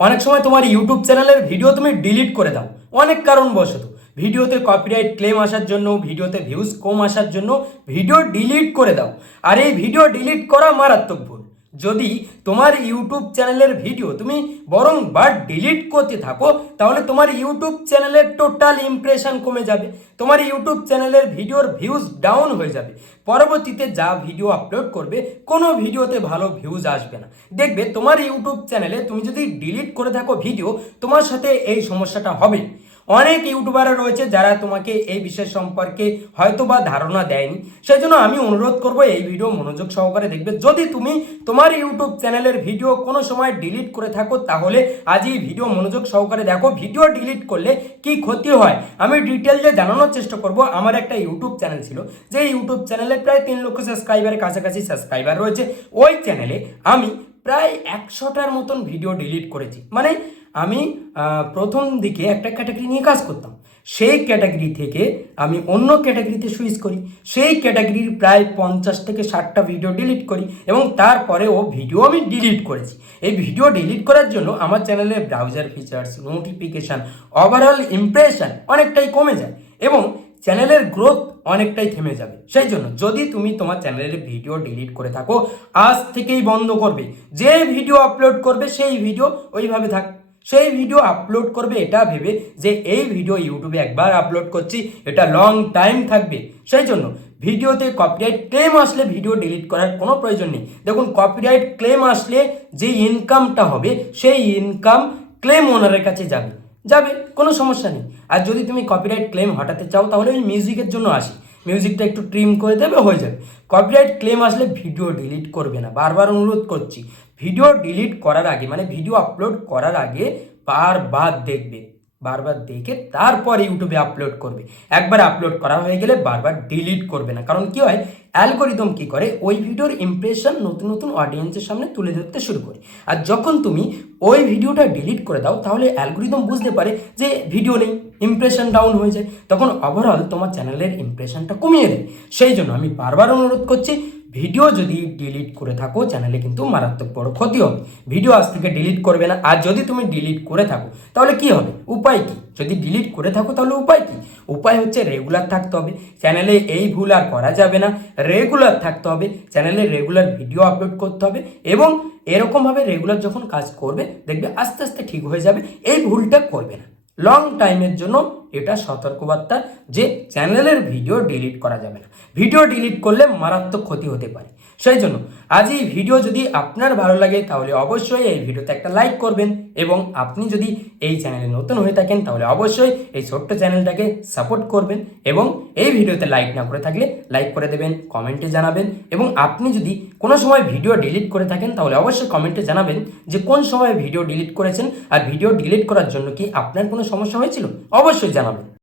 অনেক সময় তোমার ইউটিউব চ্যানেলের ভিডিও তুমি ডিলিট করে দাও অনেক কারণবশত। ভিডিওতে কপিরাইট ক্লেম আসার জন্য, ভিডিওতে ভিউজ কম আসার জন্য ভিডিও ডিলিট করে দাও। আর এই ভিডিও ডিলিট করা মারাত্মক ভুল। যদি তোমার ইউটিউব চ্যানেলের ভিডিও তুমি বরং বার ডিলিট করতে থাকো, তাহলে তোমার ইউটিউব চ্যানেলের টোটাল ইমপ্রেশন কমে যাবে, তোমার ইউটিউব চ্যানেলের ভিডিওর ভিউজ ডাউন হয়ে যাবে। পরবর্তীতে যা ভিডিও আপলোড করবে কোনো ভিডিওতে ভালো ভিউজ আসবে না। দেখবে তোমার ইউটিউব চ্যানেলে তুমি যদি ডিলিট করে থাকো ভিডিও, তোমার সাথে এই সমস্যাটা হবে। অনেক ইউটিউবাররা রয়েছে যারা তোমাকে এই বিষয় সম্পর্কে হয়তো বা ধারণা দেয়নি। সেই জন্য আমি অনুরোধ করব এই ভিডিও মনোযোগ সহকারে দেখবে। যদি তুমি তোমার ইউটিউব চ্যানেলের ভিডিও কোনো সময় ডিলিট করে থাকো, তাহলে আজ এই ভিডিও মনোযোগ সহকারে দেখো। ভিডিও ডিলিট করলে কি ক্ষতি হয় আমি ডিটেলসে জানানোর চেষ্টা করব। আমার একটা ইউটিউব চ্যানেল ছিল, যে ইউটিউব চ্যানেলে প্রায় 3 লক্ষ সাবস্ক্রাইবারের কাছাকাছি সাবস্ক্রাইবার রয়েছে। ওই চ্যানেলে আমি প্রায় 100টার মতন ভিডিও ডিলিট করেছি। মানে আমি প্রথম দিকে একটা ক্যাটাগরি নিয়ে কাজ করতাম, সেই ক্যাটাগরি থেকে আমি অন্য ক্যাটাগরিতে সুইচ করি, সেই ক্যাটাগরির প্রায় 50 থেকে 60টা ভিডিও ডিলিট করি এবং তারপরেও ভিডিও আমি ডিলিট করেছি। এই ভিডিও ডিলিট করার জন্য আমার চ্যানেলের browser features, notification, overall impression অনেকটাই কমে যায় এবং চ্যানেলের গ্রোথ অনেকটাই থেমে যাবে। সেই জন্য যদি তুমি তোমার চ্যানেলের ভিডিও ডিলিট করে থাকো, আজ থেকেই বন্ধ করবে। যে ভিডিও আপলোড করবে সেই ভিডিও ওইভাবে থাক, সেই ভিডিও আপলোড করবে এটা ভেবে যে এই ভিডিও ইউটিউবে একবার আপলোড করছি, এটা লং টাইম থাকবে। সেই জন্য ভিডিওতে কপিরাইট ক্লেম আসলে ভিডিও ডিলিট করার কোনো প্রয়োজন নেই। দেখুন, কপিরাইট ক্লেম আসলে যে ইনকামটা হবে সেই ইনকাম ক্লেম ওনারের কাছে যাবে, কোনো সমস্যা নেই। আর যদি তুমি কপিরাইট ক্লেম হটাতে চাও, তাহলে ওই মিউজিকের জন্য আসি, মিউজিকটা একটু ট্রিম করে দেবে, হয়ে যাবে। কপিরাইট ক্লেম আসলে ভিডিও ডিলিট করবে না, বারবার অনুরোধ করছি। ভিডিও ডিলিট করার আগে, মানে ভিডিও আপলোড করার আগে বারবার দেখবে, বারবার দেখে তারপর ইউটিউবে আপলোড করবে। একবার আপলোড করা হয়ে গেলে বারবার ডিলিট করবে না। কারণ কি হয়, অ্যালগোরিদম কি করে, ওই ভিডিওর ইমপ্রেশন নতুন নতুন অডিয়েন্সের সামনে তুলে ধরতে শুরু করে। আর যখন তুমি ওই ভিডিওটা ডিলিট করে দাও, তাহলে অ্যালগোরিদম বুঝতে পারে যে ভিডিও নেই, ইমপ্রেশন ডাউন হয়ে যায়, তখন ওভারঅল তোমার চ্যানেলের ইমপ্রেশনটা কমিয়ে দেয়। সেই জন্য আমি বারবার অনুরোধ করছি, ভিডিও যদি ডিলিট করে থাকো চ্যানেলে কিন্তু মারাত্মক বড় ক্ষতি হবে। ভিডিও আজ থেকে ডিলিট করবে না। আর যদি তুমি ডিলিট করে থাকো তাহলে কি হবে, উপায় কি? যদি ডিলিট করে থাকো তাহলে উপায় কি? উপায় হচ্ছে রেগুলার থাকতে হবে চ্যানেলে। এই ভুল আর করা যাবে না, রেগুলার থাকতে হবে চ্যানেলে, রেগুলার ভিডিও আপলোড করতে হবে এবং এরকমভাবে রেগুলার যখন কাজ করবে দেখবে আস্তে আস্তে ঠিক হয়ে যাবে। এই ভুলটা করবে না। লং টাইমের জন্য এটা সতর্কবার্তা যে চ্যানেলের ভিডিও ডিলিট করা যাবে না। ভিডিও ডিলিট করলে মারাত্মক ক্ষতি হতে পারে। সেই জন্য আজ এই ভিডিও যদি আপনার ভালো লাগে তাহলে অবশ্যই এই ভিডিওতে একটা লাইক করবেন এবং আপনি যদি এই চ্যানেলে নতুন হয়ে থাকেন তাহলে অবশ্যই এই ছোট্ট চ্যানেলটাকে সাপোর্ট করবেন এবং এই ভিডিওতে লাইক না করে থাকলে লাইক করে দেবেন, কমেন্টে জানাবেন। এবং আপনি যদি কোনো সময় ভিডিও ডিলিট করে থাকেন তাহলে অবশ্যই কমেন্টে জানাবেন যে কোন সময় ভিডিও ডিলিট করেছেন আর ভিডিও ডিলিট করার জন্য কি আপনার কোনো সমস্যা হয়েছিল, অবশ্যই জানাবেন।